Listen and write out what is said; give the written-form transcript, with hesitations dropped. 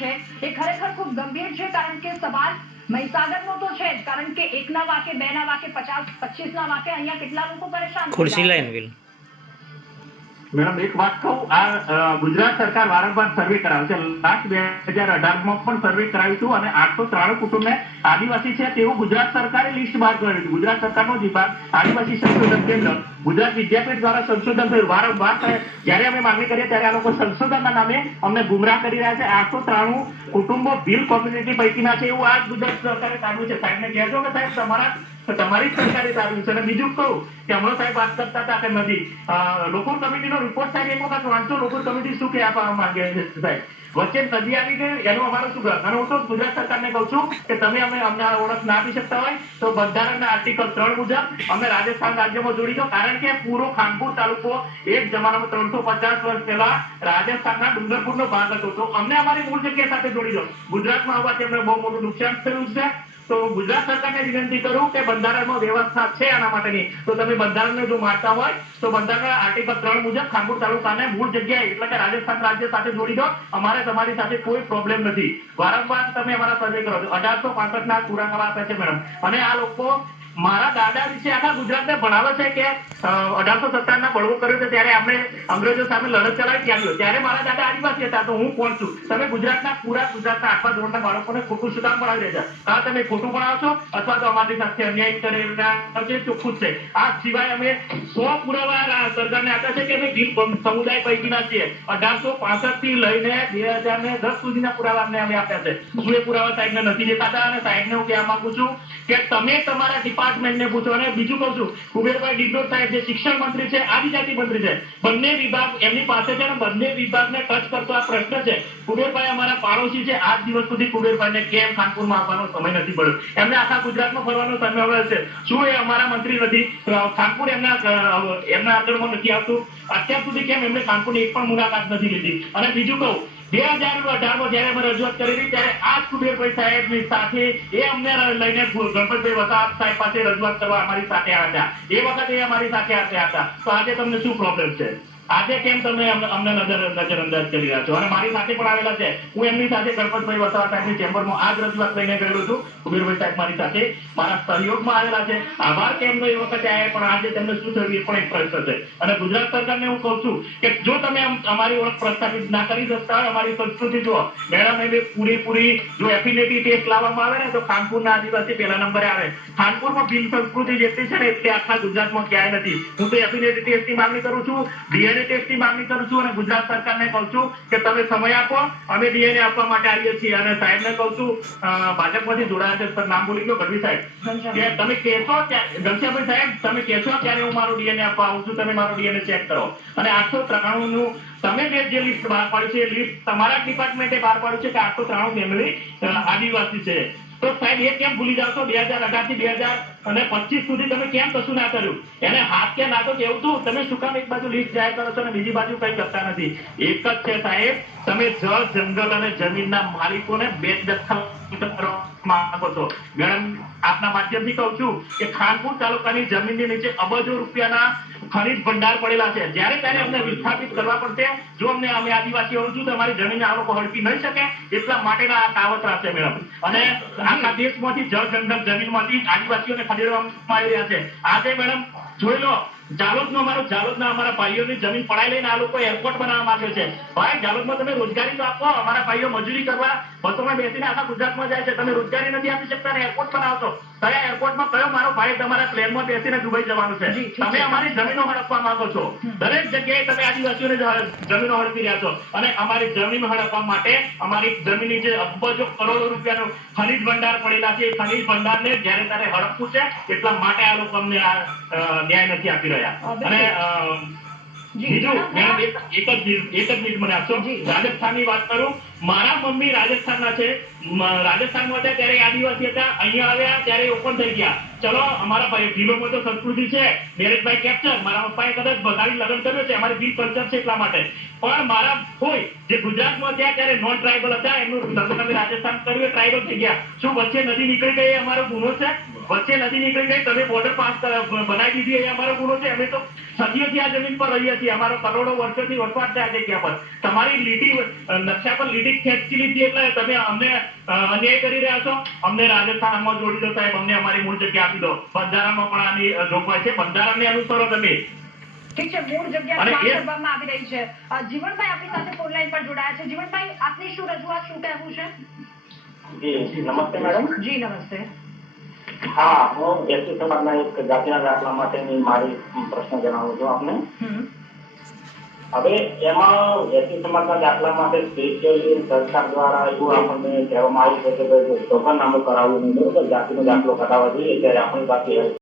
છે એ ખરેખર ખૂબ ગંભીર છે, કારણ કે સવાલ મહીસાગરનો તો છે જ, કારણ કે 1 ના વાકે 2 ના વાકે 50 25 ના વાકે અહીંયા કેટલા લોકો પરેશાન ખુરશી લાઈન વિલ મેડમ એક વાત કહું, આ ગુજરાત સરકાર વારંવાર સર્વે કરાવે છે. લાસ્ટ 2018માં પણ સર્વે કરાવ્યું હતું અને 893 કુટુંબને આદિવાસી છે તેવું ગુજરાત સરકારે લિસ્ટ બહાર કર્યું હતું. ગુજરાત સરકારનો વિભાગ આદિવાસી સંશોધન કેન્દ્ર ગુજરાત વિદ્યાપીઠ દ્વારા સંશોધન થયું. વારંવાર જયારે અમે માંગણી કરીએ ત્યારે આ લોકો સંશોધનના નામે અમને ગુમરાહ કરી રહ્યા છે. 893 કુટુંબો ભીલ કોમ્યુનિટી પૈકીના છે એવું આ ગુજરાત સરકારે તારવ્યું છે. સાહેબને કહેજો કે સાહેબ તમારી જ સરકારે તારવ્યું છે. અને બીજું કહું કે હમણાં સાહેબ વાત કરતા હતા કે નથી લોકલ કમિટીનો રિપોર્ટ સાહેબ એક વખત વાંચો. લોકલ કમિટી શું કહેવા માંગે છે સાહેબ? વચ્ચે નદી આવી ગઈ એનું અમારું શું ઘર? અને હું તો ગુજરાત સરકારને કહું છું કે તમે અમને ઓળખ ના આપી શકતા હોય તો બંધારણના આર્ટિકલ 3 મુજબ અમે રાજસ્થાન રાજ્યમાં જોડી દો. કારણ કે પૂરો ખાનપુર તાલુકો એક જમાનામાં 350 વર્ષ પહેલા રાજસ્થાનના ડુંગરપુરનો ભાગ હતો. તો અમને અમારી મૂળ જગ્યા સાથે જોડી દો. ગુજરાતમાં આવવાથી અમને બહુ મોટું નુકસાન થયું છે. તો ગુજરાત સરકારને વિનંતી કરું કે બંધારણમાં વ્યવસ્થા છે આના માટેની, તો તમે બંધારણને જો માનતા હોય તો બંધારણના આર્ટિકલ 3 મુજબ ખાનપુર તાલુકાને મૂળ જગ્યાએ એટલે કે રાજસ્થાન રાજ્ય સાથે જોડી દો. અમારે તમારી સાથે કોઈ પ્રોબ્લેમ નથી. વારંવાર તમે અમારા સર્વે કરો છો. 1865 ના પુરાવા આપે છે મેડમ. અને આ લોકો મારા દાદા વિશે આખા ગુજરાતને ભણાવે છે કે 1857 ના બળવો કર્યો છે ત્યારે આપણે અંગ્રેજો સામે લડત ચલાવી ત્યાં ત્યારે મારા દાદા આદિવાસી હતા. તો હું કોણ છું? તમે ગુજરાતના 8મા ધોરણના બાળકોને ખોટું શું કામ ભણાવી રહ્યા છો? હા, તમે ખોટું ભણાવો છો અથવા તો અમારી સાથે અન્યાય કરી રહ્યા છે. ચોખ્ખું છે. આ સિવાય અમે 100 પુરાવા સરકારને આપ્યા છે કે અમે ભીલ સમુદાય પૈકીના છીએ. 1865 થી લઈને 2010 સુધીના પુરાવા અમે આપ્યા છે. શું એ પુરાવા સાહેબને નથી દેખાતા? અને સાહેબને હું કહેવા માંગુ છું કે તમે તમારા ડિપાર્ટમેન્ટને પૂછો. અને બીજું કહું છું, કુબેરભાઈ ડિગ્રોટ સાહેબ જે શિક્ષણ મંત્રી છે, આદિજાતિ મંત્રી છે, બંને વિભાગ એમની પાસે છે ને બંને વિભાગને ટચ કરતો આ પ્રશ્ન છે. કુબેરભાઈ અમારા પાડોશી છે. આજ દિવસ સુધી કુબેરભાઈને કેમ ખાનપુરમાં આવવાનો સમય નથી પડ્યો? એમને આખા ગુજરાતમાં ફરવાનો સમય હવે છે. શું એ અમારા મંત્રી નથી? ખાનપુર એમના આગળમાં નથી આવતું? અત્યાર સુધી કેમ એમને ખાનપુરની એક પણ મુલાકાત નથી લીધી? અને બીજું કહું, 2018માં જયારે અમે રજૂઆત કરી ત્યારે આ કુબેરભાઈ સાહેબની સાથે એ અમને લઈને ગણપતભાઈ વસાવા સાહેબ પાસે રજૂઆત કરવા અમારી સાથે આવ્યા હતા. એ વખતે એ અમારી સાથે આવ્યા હતા. તો આજે તમને શું પ્રોબ્લેમ છે? આજે કેમ તમે અમને નજરઅંદાજ કરી રહ્યા છો? અને મારી સાથે પણ આવેલા છે. હું એમની સાથે ગણપતભાઈ વસાવા સાહેબની ચેમ્બરમાં આ જ રજૂઆત લઈને ગયેલો છું. કુબેરભાઈ સાહેબ મારી સાથે મારા સહયોગમાં આવેલા છે. આભાર કે એમનો એ વખતે આવ્યા, પણ આજે તેમને શું થયું એ પણ એક પ્રશ્ન છે. અને ગુજરાત સરકારને હું કહું છું કે જો તમે અમારી ઓળખ પ્રસ્થાપિત ના કરી શકતા હોય, અમારી સંસ્કૃતિ જુઓ મેડમ, એ પૂરી જો એફિનિટી ટેસ્ટ લાવવામાં આવે ને તો ખાનપુરના આદિવાસી પહેલા નંબરે આવે. ખાનપુરમાં ભીલ સંસ્કૃતિ જેટલી છે ને એટલે આખા ગુજરાતમાં ક્યાંય નથી. હું તો એફિનિટી ટેસ્ટની માંગણી કરું છું, ડીએનએ ટેસ્ટની માંગણી કરું છું. અને ગુજરાત સરકારને કહું છું કે તમે સમય આપો, અમે ડીએનએ આપવા માટે આવીએ છીએ. અને સાહેબને કહું છું, ભાજપમાંથી જોડાયા છે સર, નામ ભૂલી ગયો, ગઢવી સાહેબ, કે તમે કહેશો ઘનશ્યામભાઈ સાહેબ, તમે કહેશો ત્યારે હું મારું ડીએનએ આપવા આવું છું. તમે મારું ડીએનએ ચેક કરો. અને 893 નું તમે જે લિસ્ટ બહાર પાડ્યું છે એ લિસ્ટ તમારા ડિપાર્ટમેન્ટે બહાર પાડ્યું છે કે 893 ફેમિલી આદિવાસી છે. તો સાહેબ એ કેમ ભૂલી જાવ છો? 2018 થી 2025 સુધી તમે કેમ કશું ના કર્યું? એને હાથ કે ના તો કેવું છું, તમે શું કામ એક બાજુ લિસ્ટ જાહેર કરો છો અને બીજી બાજુ કઈ કરતા નથી? એક જ છે સાહેબ, તમે જળ, જંગલ અને જમીનના માલિકોને બેદખલ કરવા માંગો છો. મેડમ, આપના માધ્યમથી કહું છું કે ખાનપુર તાલુકાની જમીનની નીચે અબજો રૂપિયાના ખનીજ ભંડાર પડેલા છે. જ્યારે ત્યારે અમને વિસ્થાપિત કરવા પડશે. જો અમે આદિવાસીઓ છું તો અમારી જમીન આ લોકો હડપી નહીં શકે, એટલા માટેના આ કાવતરા છે મેડમ. અને આખા દેશમાંથી જળ, જંગલ, જમીનમાંથી આદિવાસીઓને ખદેડવામાં આવી રહ્યા છે. આજે મેડમ જોઈ લો, જાલોદના અમારા ભાઈઓની જમીન પડાઈ લઈને આ લોકો એરપોર્ટ બનાવવા માંગે છે. ભાઈ, જાલોદમાં તમે રોજગારી તો આપો. અમારા ભાઈઓ મજૂરી કરવા બસોમાં બેસીને આખા ગુજરાતમાં જાય છે. તમે રોજગારી નથી આપી શકતા ને એરપોર્ટ બનાવશો. કયા એરપોર્ટમાં કયો મારો ભાઈ તમારા પ્લેનમાં બેસીને દુબઈ જવાનું છે? તમે અમારી જમીનો હડપવા માંગો છો. દરેક જગ્યાએ તમે આદિવાસીઓને જમીનો હડપી રહ્યા છો. અને અમારી જમીન હડપવા માટે અમારી જમીનની જે અબજો કરોડો રૂપિયાનો ખનીજ ભંડાર પડેલા છે, એ ખનીજ ભંડારને જ્યારે ત્યારે હડપવું છે. એટલા માટે આ લોકો અમને ન્યાય નથી આપી રહ્યા. અને બીજું મેડમ, એક જ મિનિટ મને આપશો. રાજસ્થાનની વાત કરું, મારા મમ્મી રાજસ્થાનના છે. રાજસ્થાનમાં હતા ત્યારે આદિવાસી હતા, અહીંયા આવ્યા ત્યારે ઓપન થઈ ગયા. ચલો, અમારા ભાઈ ભીલોમાં તો સંસ્કૃતિ છે, મેરેજભાઈ કેપ્ચર, મારા પપ્પાએ કદાચ બધાની લગ્ન કર્યો છે, અમારી ભીલ કલ્ચર છે એટલા માટે. પણ મારા કોઈ જે ગુજરાતમાં ત્યાં ત્યારે નોન ટ્રાઇબલ હતા, એમનું લગ્ન અમે રાજસ્થાન કર્યું, ટ્રાઇબલ થઈ ગયા. શું વચ્ચે નદી નીકળી ગઈ એ અમારો ગુનો છે? વચ્ચે નદી નીકળી ગઈ, તમે બોર્ડર પાસ બનાવી દીધી, એ અમારો ગુનો છે. અમે તો સદીઓથી આ જમીન પર રહીએ છીએ, અમારો કરોડો વર્ષોથી વસવાટ છે આ જગ્યા પર. તમારી લીટી નકશા પર લીટી ખેંચી લીધી એટલે તમે અમને અન્યાય કરી રહ્યા છો. અમને રાજસ્થાનમાં જોડી દો સાહેબ, અમને અમારી મૂળ જગ્યા આપી દો. બંધારણમાં પણ આની જોગવાઈ છે, બંધારણને અનુસરો તમે. ઠીક છે, મૂળ જગ્યા માંગ કરવામાં આવી રહી છે. જીવનભાઈ આપણી સાથે ફોન લાઈન પર જોડાયા છે. જીવનભાઈ, આપની શું રજૂઆત, શું કહેવું છે? જી નમસ્તે મેડમ. જી નમસ્તે. હા, હું એસટી સમાજના એક જાતિના દાખલા માટેની મારી પ્રશ્ન જણાવું છું આપને. હવે એમાં એસટી સમાજના દાખલા માટે સ્પેશિયલી સરકાર દ્વારા એવું આપણને કહેવામાં આવ્યું છે કે ભાઈ સોગંદનામું કરાવવું નહીં, બરોબર, જાતિનો દાખલો કઢાવવા જોઈએ ત્યારે આપણી પાસે